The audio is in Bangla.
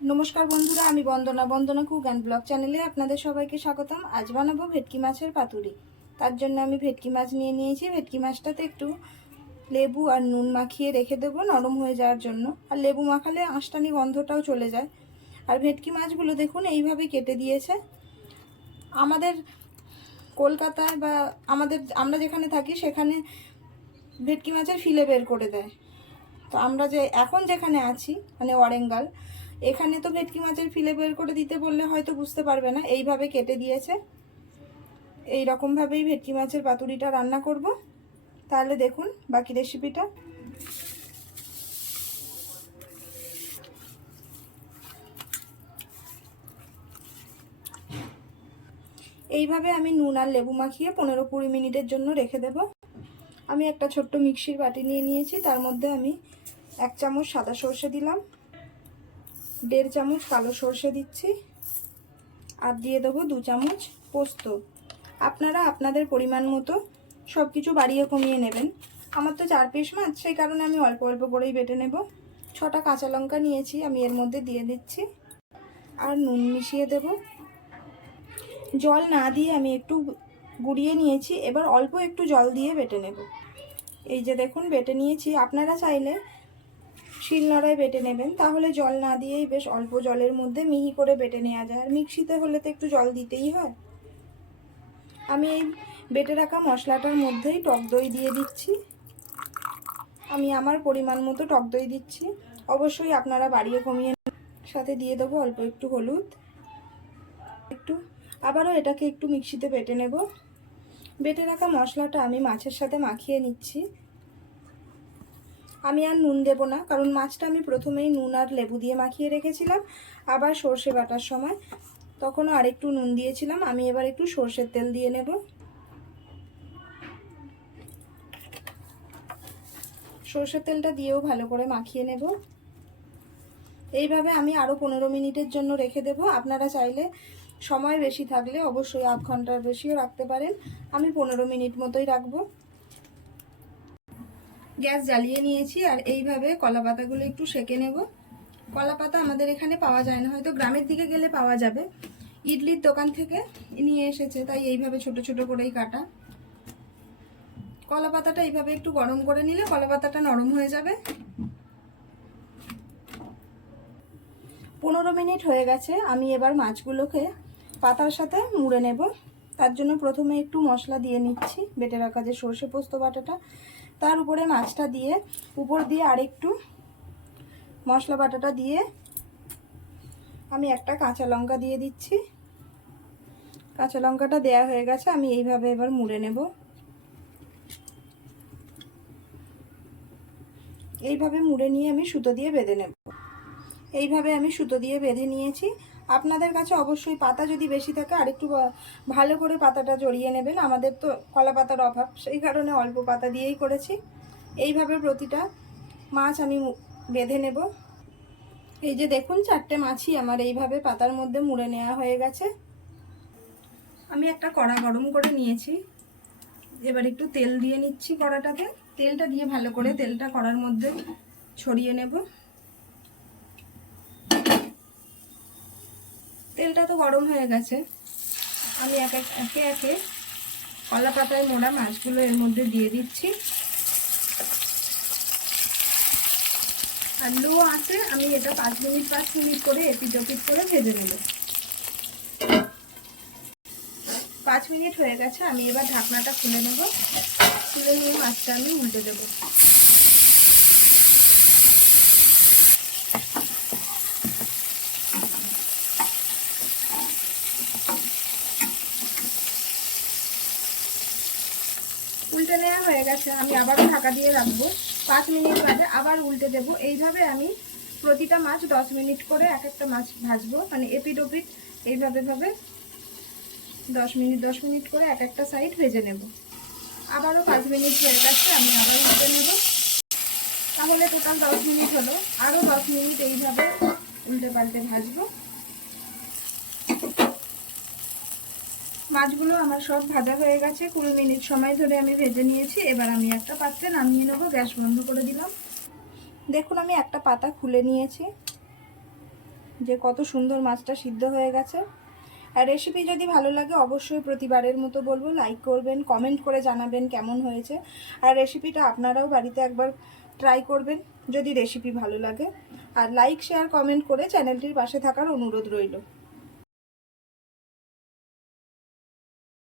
নমস্কার বন্ধুরা, আমি বন্দনা। বন্দনা অ্যান্ড ব্লগ চ্যানেলে আপনাদের সবাইকে স্বাগতম। আজ বানাবো ভেটকি মাছের পাতুরি। তার জন্য আমি ভেটকি মাছ নিয়ে নিয়েছি। ভেটকি মাছটাতে একটু লেবু আর নুন মাখিয়ে রেখে দেবো নরম হয়ে যাওয়ার জন্য। আর লেবু মাখালে আঁশটানি গন্ধটাও চলে যায়। আর ভেটকি মাছগুলো দেখুন, এইভাবে কেটে দিয়েছে। আমাদের কলকাতায় বা আমাদের, আমরা যেখানে থাকি, সেখানে ভেটকি মাছের ফিলে বের করে দেয়। তো আমরা যে এখন যেখানে আছি মানে ওয়ারেঙ্গাল এখানে তো ভেটকি মাছের ফিলে বের করে দিতে বললে হয়তো বুঝতে পারবে না। এইভাবে কেটে দিয়েছে। এই রকমভাবেই ভেটকি মাছের পাতুরিটা রান্না করব। তাহলে দেখুন বাকি রেসিপিটা এইভাবে আমি নুন আর লেবু মাখিয়ে পনেরো কুড়ি মিনিটের জন্য রেখে দেব। আমি একটা ছোট্ট মিক্সির বাটি নিয়ে নিয়েছি। তার মধ্যে আমি এক চামচ সাদা সর্ষে দিলাম। দেড় চামচ কালো সর্ষে দিচ্ছি আর দিয়ে দেবো দু চামচ পোস্ত। আপনারা আপনাদের পরিমাণ মতো সব কিছু বাড়িয়ে কমিয়ে নেবেন। আমার তো চার পিস মাছ, সেই কারণে আমি অল্প অল্প করেই বেটে নেব। ছটা কাঁচা লঙ্কা নিয়েছি, আমি এর মধ্যে দিয়ে দিচ্ছি। আর নুন মিশিয়ে দেব। জল না দিয়ে আমি একটু গুড়িয়ে নিয়েছি, এবার অল্প একটু জল দিয়ে বেটে নেব। এই যে দেখুন, বেটে নিয়েছি। আপনারা চাইলে শিলনোড়ায় বেটে নেবেন, তাহলে জল না দিয়েই বেশ অল্প জলের মধ্যে মিহি করে বেটে নেওয়া যায়। আর মিক্সিতে হলে তো একটু জল দিতেই হয়। আমি এই বেটে রাখা মশলাটার মধ্যেই টক দই দিয়ে দিচ্ছি। আমি আমার পরিমাণ মতো টক দই দিচ্ছি। অবশ্যই আপনারা বাড়িয়ে কমিয়ে সাথে দিয়ে দেবো অল্প একটু হলুদ। একটু, আবারও এটাকে একটু মিক্সিতে বেটে নেব। বেটে রাখা মশলাটা আমি মাছের সাথে মাখিয়ে নিচ্ছি। আমি আর নুন দেব না, কারণ মাছটা আমি প্রথমেই নুন আর লেবু দিয়ে মাখিয়ে রেখেছিলাম, আবার সর্ষে বাটার সময়। তখনও আরেকটু নুন দিয়েছিলাম, আমি এবার একটু সর্ষের তেল দিয়ে নেব। সর্ষের তেলটা দিয়েও ভালো করে মাখিয়ে নেব। এইভাবে আমি আরও পনেরো মিনিটের জন্য রেখে দেব। আপনারা চাইলে সময় বেশি থাকলে অবশ্যই আধ ঘণ্টার বেশিও রাখতে পারেন। আমি পনেরো মিনিট মতোই রাখব। গ্যাস জ্বালিয়ে নিয়েছি আর এইভাবে কলা পাতাগুলো একটু সেকে নেব। কলা পাতা আমাদের এখানে পাওয়া যায় না, হয়তো গ্রামের দিকে গেলে পাওয়া যাবে। ইডলির দোকান থেকে নিয়ে এসেছে, তাই এইভাবে ছোট ছোট করেই কাটা। কলা পাতাটা এইভাবে একটু গরম করে নিলে কলা পাতাটা নরম হয়ে যাবে। পনেরো মিনিট হয়ে গেছে, আমি এবার মাছগুলোকে পাতার সাথে মুড়ে নেব। তার জন্য প্রথমে একটু মশলা দিয়ে নিচ্ছি, বেটে রাখা যে সর্ষে পোস্ত বাটাটা তার উপরে মাছটা দিয়ে, উপর দিয়ে আরেকটু মশলা বাটাটা দিয়ে আমি একটা কাঁচা লঙ্কা দিয়ে দিচ্ছি। কাঁচা লঙ্কাটা দেয়া হয়ে গেছে, আমি এইভাবে এবার মুড়ে নেব। এইভাবে মুড়ে নিয়ে আমি সুতো দিয়ে বেঁধে নেব। এইভাবে আমি সুতো দিয়ে বেঁধে নিয়েছি। আপনাদের কাছে অবশ্যই পাতা যদি বেশি থাকে, আরেকটু ভালো করে পাতাটা জড়িয়ে নেবেন। আমাদের তো কলা পাতার অভাব, সেই কারণে অল্প পাতা দিয়েই করেছি। এইভাবে প্রতিটা মাছ আমি বেঁধে নেব। এই যে দেখুন, চারটে মাছই আমার এইভাবে পাতার মধ্যে মুড়ে নেওয়া হয়ে গেছে। আমি একটা কড়া গরম করে নিয়েছি। এবার একটু তেল দিয়ে নিচ্ছি কড়াটাতে। তেলটা দিয়ে ভালো করে তেলটা কড়ার মধ্যে ছড়িয়ে নেব। তেলটা তো গরম হয়ে গেছে। আমি এক এক একে কলা পাতায় মোড়া মাছগুলো এর মধ্যে দিয়ে দিচ্ছি। আর লো আছে, আমি এটা পাঁচ মিনিট পাঁচ মিনিট করে এপিট ওপিট করে ভেজে নেব। পাঁচ মিনিট হয়ে গেছে, আমি এবার ঢাকনাটা খুলে নেব। খুলে নিয়ে মাছটা আমি উল্টে দেবো। উল্টে নেওয়া হয়ে গেছে, আমি আবারও ঢাকা দিয়ে রাখব। পাঁচ মিনিট বাদে আবার উল্টে দেবো। এইভাবে আমি প্রতিটা মাছ দশ মিনিট করে এক একটা মাছ ভাজবো। মানে এপিট ওপিট এইভাবে ভাবে দশ মিনিট দশ মিনিট করে এক একটা সাইড ভেজে নেব। আবারও পাঁচ মিনিট হয়ে গেছে, আমি আবার উল্টে নেব। তাহলে টোটাল দশ মিনিট হলো। আরও দশ মিনিট এইভাবে উল্টে পাল্টে ভাজবো। মাছগুলো আমার সব ভাজা হয়ে গেছে। কুড়ি মিনিট সময় ধরে আমি ভেজে নিয়েছি। এবার আমি একটা পাত্রে নামিয়ে নেব। গ্যাস বন্ধ করে দিলাম। দেখুন, আমি একটা পাতা খুলে নিয়েছি। যে কত সুন্দর মাছটা সিদ্ধ হয়ে গেছে। আর রেসিপি যদি ভালো লাগে, অবশ্যই প্রতিবারের মতো বলব লাইক করবেন কমেন্ট করে জানাবেন কেমন হয়েছে। আর রেসিপিটা আপনারাও বাড়িতে একবার ট্রাই করবেন, যদি রেসিপি ভালো লাগে। আর লাইক শেয়ার কমেন্ট করে চ্যানেলটির পাশে থাকার অনুরোধ রইল।